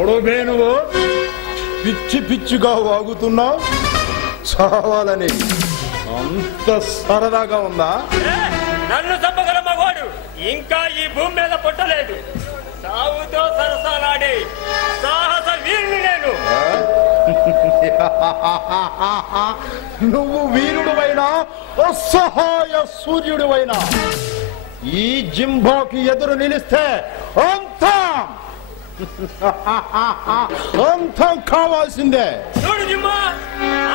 ఎవడోబే నువ్వు పిచ్చి పిచ్చిగా వాగుతున్నావు? చావాలని అంత సరదాగా ఉందా? నన్ను చంపగల మగవాడు ఇంకా ఈ భూమి మీద పుట్టలేదు. సావుతో సరసాలాడే సాహస వీరుని నేను. నువ్వు వీరుడువైనా అసహాయ సూర్యుడివైనా ఈ జింబాకి ఎదురు నిలిస్తే అంతం కావాల్సిందే. చూడు జింబా,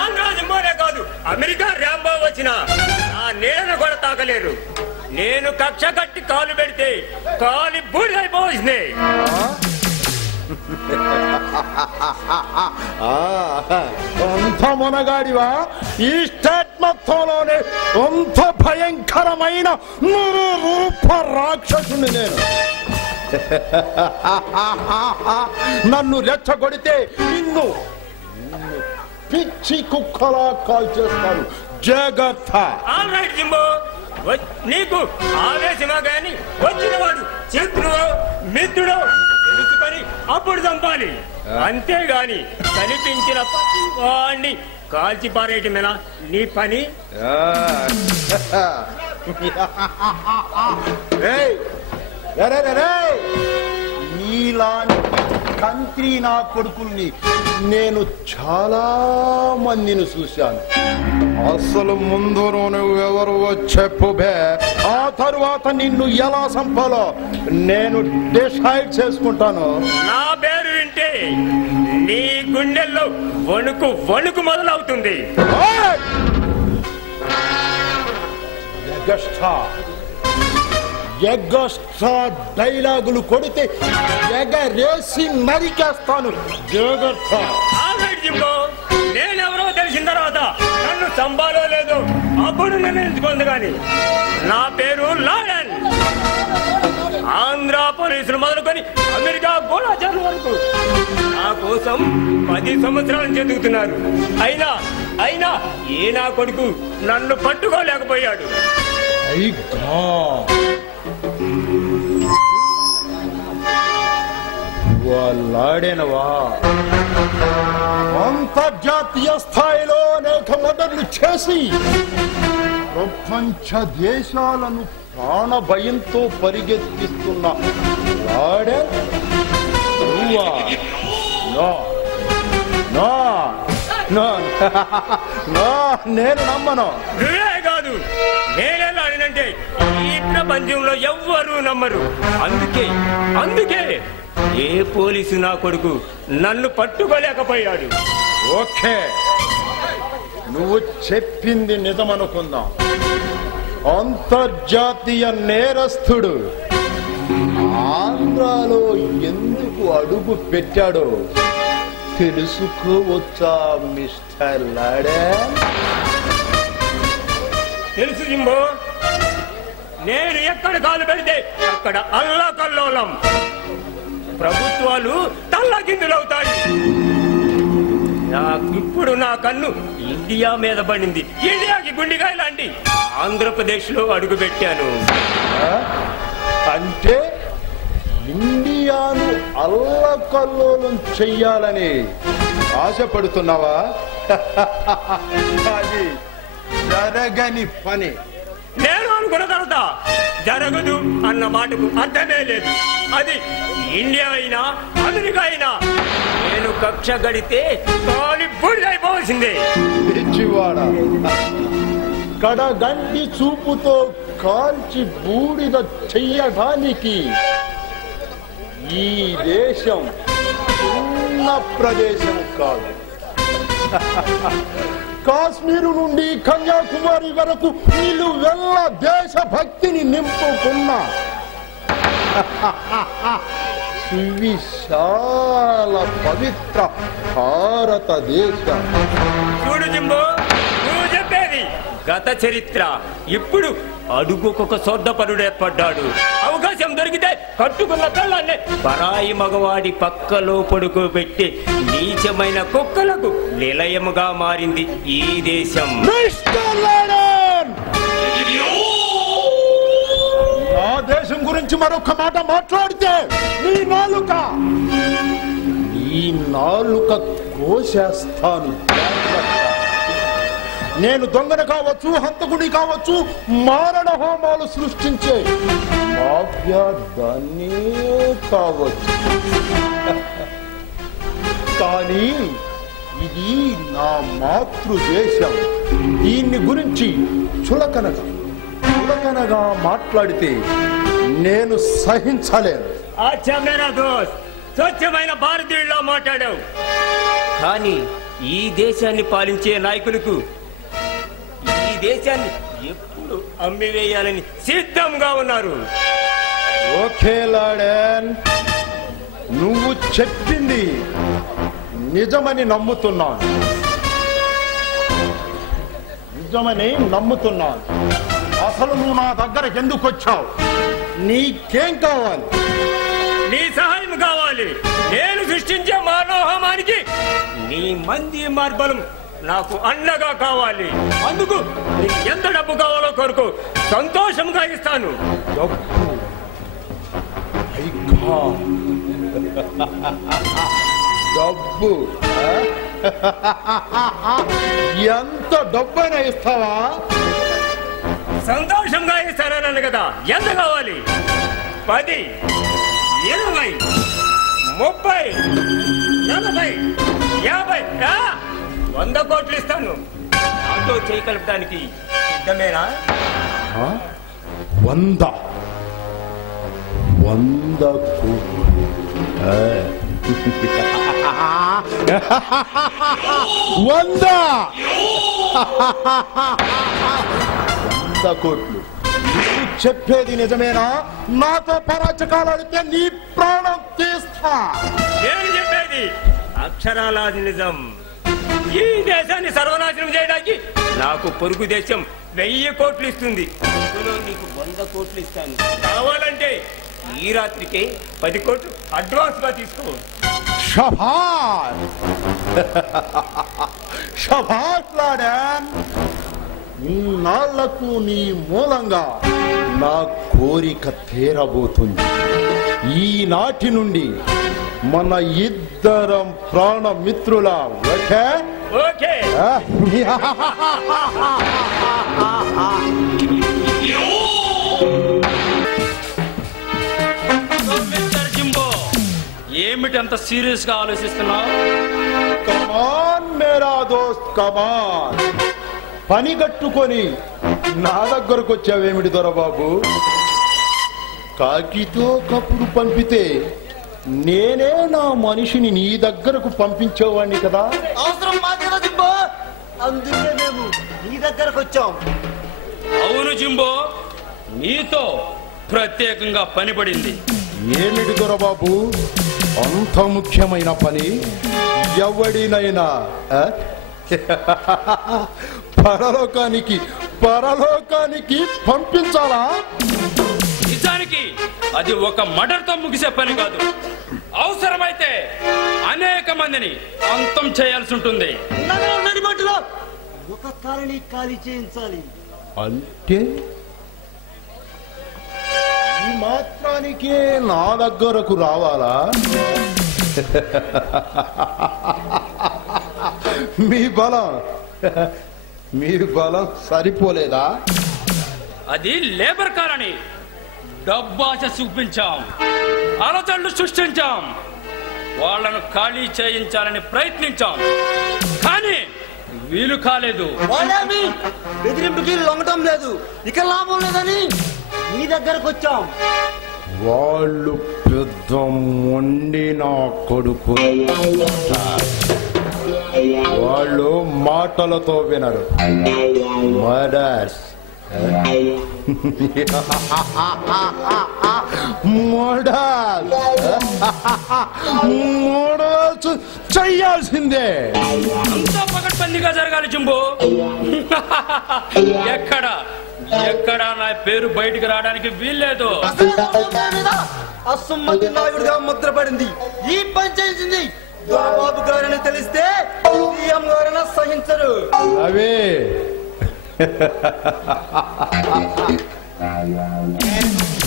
ఆంధ్ర జింబానే కాదు, అమెరికా ర్యాంబో వచ్చిన నా నీడను కూడా తాకలేరు. నేను కక్ష కట్టి కాలు పెడితే కాలి బూడిదైపోయింది. అంత మునగాడివా? ఈ స్టేట్ మొత్తంలోనే అంత భయంకరమైన రూప రాక్షసుని నేను. నన్ను రెచ్చగొడితే నిన్ను పిచ్చి కుక్కలా కాల్ చేస్తాను. జాగ్రత్త. ఆల్ రైట్ జింబో, నీకు ఆవేశమా గాని వచ్చినవాడు శత్రువు మిత్రుడు తెలుసుకొని అప్పుడు చంపాలి. అంతేగాని కనిపించిన వాడిని కాల్చి పారేయటమేనా నీ పని? నీలాంటి కంత్రి నా కొడుకుల్ని నేను చాలా మందిని చూశాను. అసలు ముందు నువ్వు ఎవరు చెప్పుబే, ఆ తరువాత నిన్ను ఎలా చంపాలో నేను డిసైడ్ చేసుకుంటాను. నా పేరు వింటే నీ గుండెల్లో వణుకు వణుకు మొదలవుతుంది. ఎగస్ట్రా డైలాగులు కొడితే ఎగరేసి నరికేస్తాను. జాగ్రత్త. నేనెవరో తెలిసిన తర్వాత నన్ను చంపాలో లేదో అప్పుడు నిర్ణయించుకోండి. కానీ నా పేరు లాడన్. ఆంధ్ర పోలీసులు మొదలుకొని అమెరికా గూఢాచారుల వరకు నా కోసం 10 సంవత్సరాలు చెదుగుతున్నారు. అయినా ఏ నా కొడుకు నన్ను పట్టుకోలేకపోయాడు. వాళ్ళాడేనవా? అంతర్జాతీయ స్థాయిలో అనేక మర్డర్లు చేసి ప్రపంచ దేశాలను ప్రాణ భయంతో పరిగెత్తిస్తున్న వాడే నువ్వా? నేను నమ్మను. నువ్వే కాదు, నేనేలా అడినంటే ఈ ప్రపంచంలో ఎవ్వరూ నమ్మరు. అందుకే ఏ పోలీసు నా కొడుకు నన్ను పట్టుకోలేకపోయాడు. ఓకే, నువ్వు చెప్పింది నిజమనుకుందాం. అంతర్జాతీయ నేరస్తుడు ఆంధ్రాలో ఎందుకు అడుగు పెట్టాడో తెలుసుకోవచ్చా మిస్టర్ లాడన్? తెలుసు జింబో. నేను ఎక్కడ కాలు పెడితే అక్కడ అల్లకల్లోలం, ప్రభుత్వాలు తల్లకిందులవుతాయి. ఇప్పుడు నా కన్ను ఇండియా మీద పడింది. ఇండియాకి గుండెకాయ లాంటి ఆంధ్రప్రదేశ్ లో అడుగు పెట్టాను. అంటే ఇండియాను అల్లకల్లోలం చెయ్యాలని ఆశపడుతున్నావా? అది జరగని పని. నేను అనుకున్న తర్వాత జరగదు అన్న మాటకు అర్థమే లేదు. అది ఇండియా అయినా అమెరికా అయినా నేను కక్ష గడితే కాలి బూడిదైపోవాల్సిందే. కడగంటి చూపుతో కాల్చి బూడిద చెయ్యడానికి ఈ దేశం చిన్న ప్రదేశం కాదు. కాశ్మీరు నుండి కన్యాకుమారి వరకు నిలువెల్ల దేశభక్తిని నింపుకున్న సువిశాల పవిత్ర భారతదేశం. చూడు జింబో, నువ్వు చెప్పేది గత చరిత్ర. ఇప్పుడు అడుగుకొక సోద్దపరుడు ఏర్పడ్డాడు. అవకాశం దొరికితే కట్టుకున్న కళ్ళాన్ని పరాయి మగవాడి పక్కలో పడుకోబెట్టి నీచమైన కుక్కలకు నిలయముగా మారింది ఈ దేశం. నా దేశం గురించి మరొక మాట మాట్లాడితే నీ నాలుక నీ ఈ నాలుక కోసేస్తాను. నేను దొంగను కావచ్చు, హంతకుడి కావచ్చు, మారణ హోమాలు సృష్టించే మాఫియా దాన్నే కావచ్చు. కానీ ఇది నా మాతృదేశం. దీన్ని గురించి చులకనగా మాట్లాడితే నేను సహించలేను. అచ్చా మేరా దోస్త్, స్వచ్ఛమైన భారతీయుల్లో మాట్లాడావు. కానీ ఈ దేశాన్ని పాలించే నాయకులకు ఈ దేశాన్ని ఎప్పుడు అమ్మివేయాలని సిద్ధంగా ఉన్నారు. ఓకే లాడెన్, నువ్వు చెప్పింది నిజమని నమ్ముతున్నాను. అసలు నువ్వు నా దగ్గర ఎందుకు వచ్చావు? నీకేం కావాలి? నీ సహాయం కావాలి. నేను సృష్టించే మానవహోమానికి నీ మంది మార్బలం నాకు అండగా కావాలి. అందుకు నీకు ఎంత డబ్బు కావాలో కొరకు సంతోషంగా ఇస్తాను. డబ్బు? ఎంత డబ్బైనా ఇస్తావా? సంతోషంగా ఇస్తానన్నాను కదా, ఎంత కావాలి? 10, 20, 30, 40, 50, 100 కోట్లు ఇస్తాను. నాతో చేయి కలపడానికి సిద్ధమేనా? 100 కోట్లు? 100 కోట్లు? నువ్వు చెప్పేది నిజమేనా? నాతో పరాచకాలాడితే నీ ప్రాణం తీస్తా. నేను చెప్పేది అక్షరాల నిజం. ఈ దేశాన్ని సర్వనాశనం చేయడానికి నాకు పొరుగు దేశం 1000 కోట్లు ఇస్తుంది. అందులో నీకు 100 కోట్లు ఇస్తాను. కావాలంటే ఈ రాత్రికే 10 కోట్లు అడ్వాన్స్ గా తీసుకో. శభాష్ లాడెన్, నాళ్లకు నీ మూలంగా నా కోరిక తీరబోతుంది. ఈనాటి నుండి మన ఇద్దరం ప్రాణమిత్రుల. ఓకే? ఓకే. ఏమిటి అంత సీరియస్ గా ఆలోచిస్తున్నావు? కమాన్ మేరా దోస్త్, కమాన్. పని కట్టుకొని నా దగ్గరకు వచ్చావేమిటి దొరబాబు? కాకితో కప్పుడు పంపితే నేనే నా మనిషిని నీ దగ్గరకు పంపించేవాడిని కదా. అవసరం మాత్రమే జింబో, అందుకే మేము నీ దగ్గరకు వచ్చాం. అవును జింబో, నీతో ప్రత్యేకంగా పని పడింది. ఏమిటి దొరబాబు అంత ముఖ్యమైన పని? ఎవడినైనా పరలోకానికి పంపించాలా? నిజానికి అది ఒక మర్డర్తో ముగిసే పని కాదు. అవసరమైతే అనేక మందిని అంతం చేయాల్సి ఉంటుంది. నగరం నడిబొట్టులో ఒక కాలనీ ఖాళీ చేయించాలి. అంటే ఈ మాత్రానికే నా దగ్గరకు రావాలా? మీరు బలం సరిపోలేదా? అది లేబర్ కాలనీ. డబ్బాశ చూపించాం, అలచళ్ళు సృష్టించాం, వాళ్లను ఖాళీ చేయించాలని ప్రయత్నించాం, కానీ వీలు కాలేదు. వాళ్ళేమి బెదిరింపుకి లొంగటం లేదు, ఇక లాభం లేదని నీ దగ్గరకు వచ్చాం. వాళ్ళు పెద్ద మొండి నా కొడుకు. వాళ్ళు మాటలతో వినరు. మర్డర్స్ చెయ్యాల్సిందే. అంతా పకడ్బందీగా జరగాలి జింబో. ఎక్కడా నా పేరు బయటికి రావడానికి వీల్లేదు. అసమ్మతి నాయుడుగా ముద్రపడింది. ఈ పని చేసింది దొరబాబు గారని తెలిస్తే సీఎం గారైనా సహించరు. అవే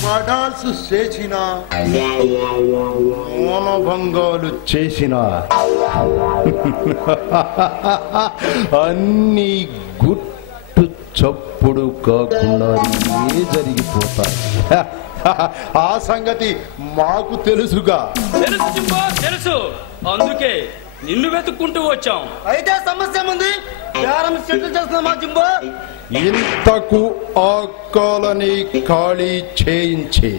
మర్డర్స్ తపస్సు చేసిన మౌనభంగాలు చేసిన అన్ని గుట్టు చప్పుడు కాకుండా జరిగిపోతాయి. ఆ సంగతి మాకు తెలుసుగా. తెలుసు జింబో, తెలుసు. అందుకే నిన్ను వెతుక్కుంటూ వచ్చాం. అయితే సమస్య ఉంది, బేరం సెటిల్ చేస్తున్నామా జింబో? ఇంతకు ఆ కాలనీ ఖాళీ చేయించి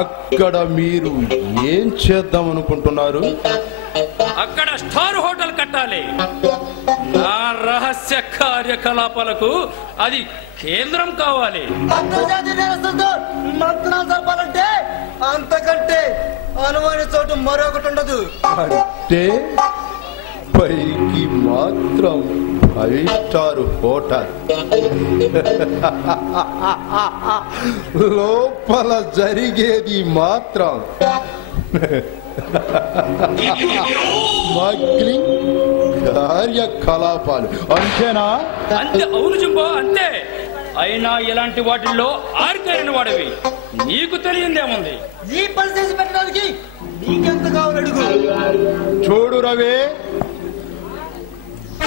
అక్కడ మీరు ఏం చేద్దాం అనుకుంటున్నారు? అక్కడ స్టార్ హోటల్ కట్టాలి. నా రహస్య కార్యకలాపాలకు అది కేంద్రం కావాలి. అంతర్జాతీయ నేరస్తులతో మంత్రాలు జరపాలంటే అంతకంటే అనువైన చోటు మరొకటి ఉండదు. అంటే పైకి మాత్రం 5 స్టార్ హోటల్, లోపల జరిగేది మాత్రం స్మగ్లింగ్ కార్యకలాపాలు, అంతేనా? అంతే. అవును జింబో, అంతే. అయినా ఇలాంటి వాటిల్లో ఆరితేరిన వాడివి, నీకు తెలియందేముంది? ఈ పని చేసి పెట్టడానికి నీకెంత కావాలి అడుగు. చూడు రవి,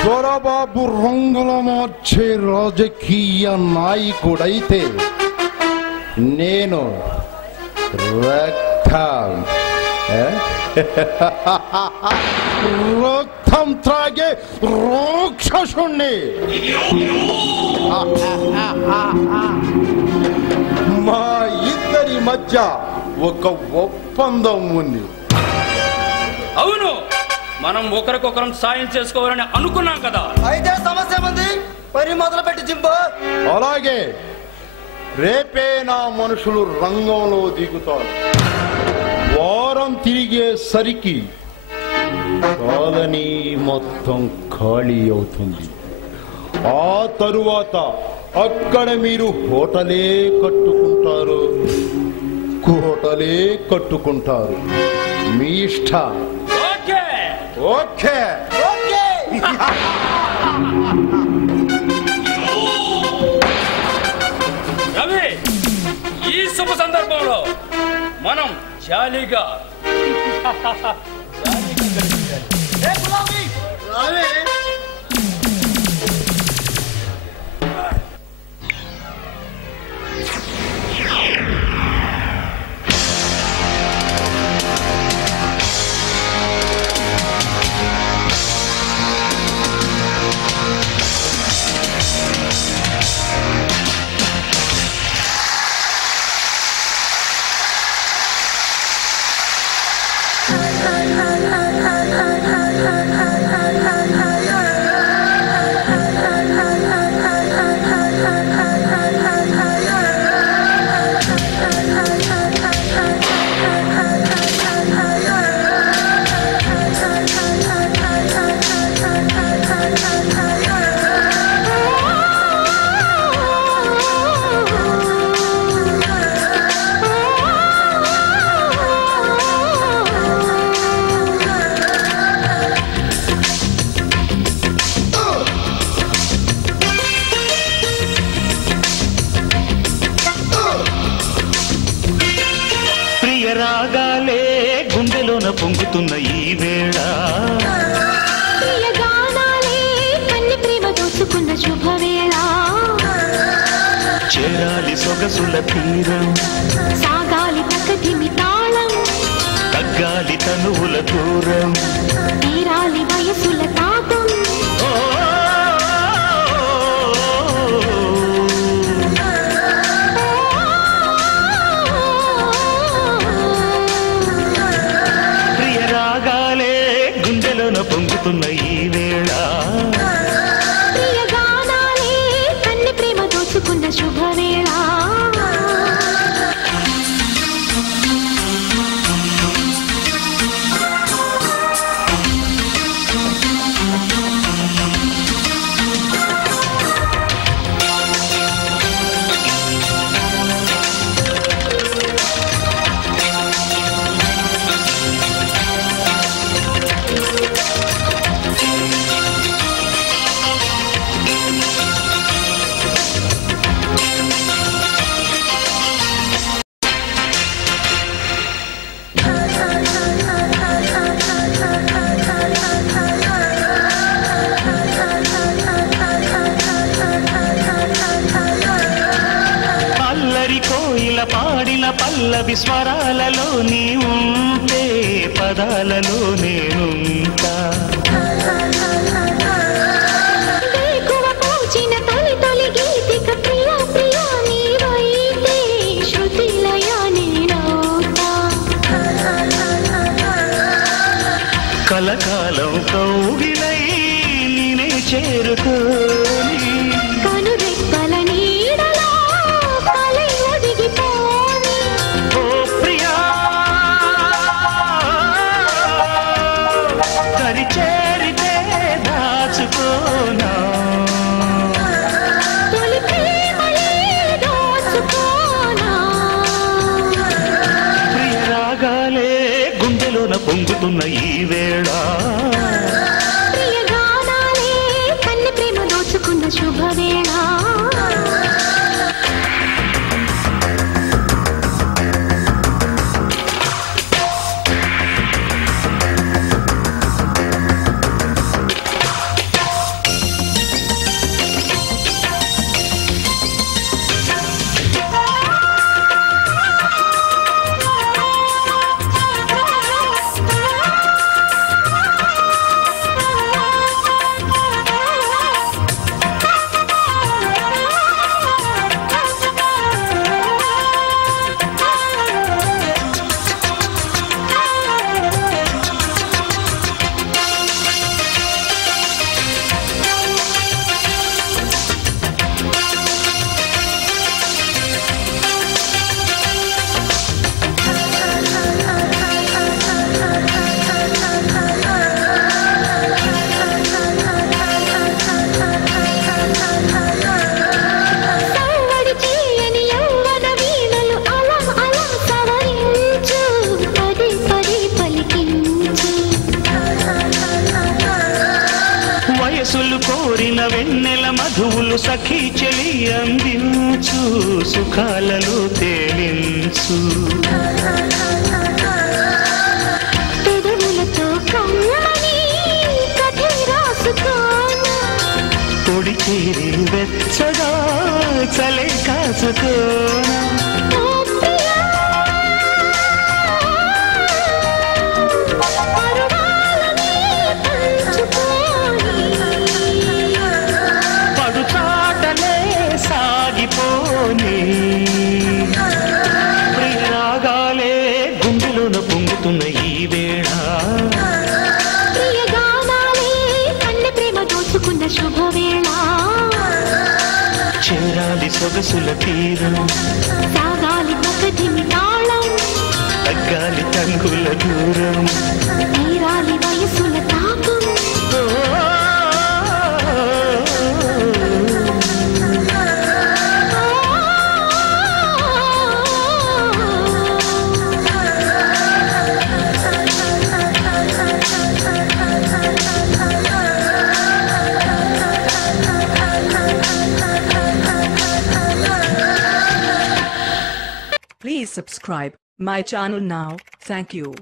దొరబాబు రంగుల మార్చే రాజకీయ నాయకుడైతే నేను రక్తం త్రాగే రాక్షసుణ్ణి. మా ఇద్దరి మధ్య ఒక ఒప్పందం ఉంది. అవును, మనం ఒకరికొకరం సాయం చేసుకోవాలని అనుకున్నాం కదా. అయితే సమస్య ఉంది, పని మొదలు పెట్టి జింబో. అలాగే రేపే నా మనుషులు రంగంలో దిగుతారు. వారం తిరిగేసరికి కాలనీ మొత్తం ఖాళీ అవుతుంది. ఆ తరువాత అక్కడ మీరు హోటలే కట్టుకుంటారు. మీ ఇష్టం. Okay okay. ఓకే. రవి, ఈ శుభ సందర్భంలో మనం జాలీగా ఏ గులాబీ, రావే. రాగాలే గుండెలోన పొంగుతున్న ఈ వేళ, కన్ని ప్రేమ దోచుకున్న శుభవేళ, చేరాలి సొగసుల తీరం, సాగాలి ప్రకృతి తాళం, తగ్గాలి తనువుల దూరం, తీరాలి వయసుల తాపం. పొంగుతున్న ఈ వేళ, ప్రియగానాలే కన్ని ప్రేమ దోచుకున్న శుభవేళ. పల్లవి స్వరాలలో నీ ఉంటే పదాలలో నేనుంటా. వేకువ పూచిన తొలి తొలి గీతిక ప్రియ ప్రియ నీవైతే శృతిలయ నేనవుతా. కలకాలం కౌగిలై నేనే చేరుకోని కనురెప్పల నీడలో కలై ఒదిగిపోని. ఓ ప్రియా కరి చేరితే దాచుకోనా. తొలి ప్రేమలే దోచుకోనా. ప్రియ రాగాలే గుండెలోన పొంగుతున్న ఈ వేళ ప్రియ గానాలే కన్నె ప్రేమ దోచుకున్న శుభవేళ. సవ్వడి చేయని యవ్వన వీణలు అలా అలా సవరించు, పదే పదే పలికించు. వయసులు కోరిన వెన్నెల మధువులు సఖీ చెలి అందించు, సుఖాలను తేలించు. పెదవులతో కమ్మని కథే రాసుకోనా. పొడి చేరి వెచ్చగా చలే కాచుకోనా. ఓ ప్రియా పరువాలని పంచుకోని. పడు చాటలే సాగిపోని ప్రియ రాగాలే గుండెలోన పొంగుతున్న ఈ వేళ ప్రియ గానాలే కన్నె ప్రేమ దోచుకున్న శుభవేళ. చేరాలి సొగసుల తీరం సాగాలి పకదిమి తాళం, తగ్గాలి తంగుల దూరం. తీరాలి వయసుల తాపం. ఓ, Please subscribe my channel now. Thank you.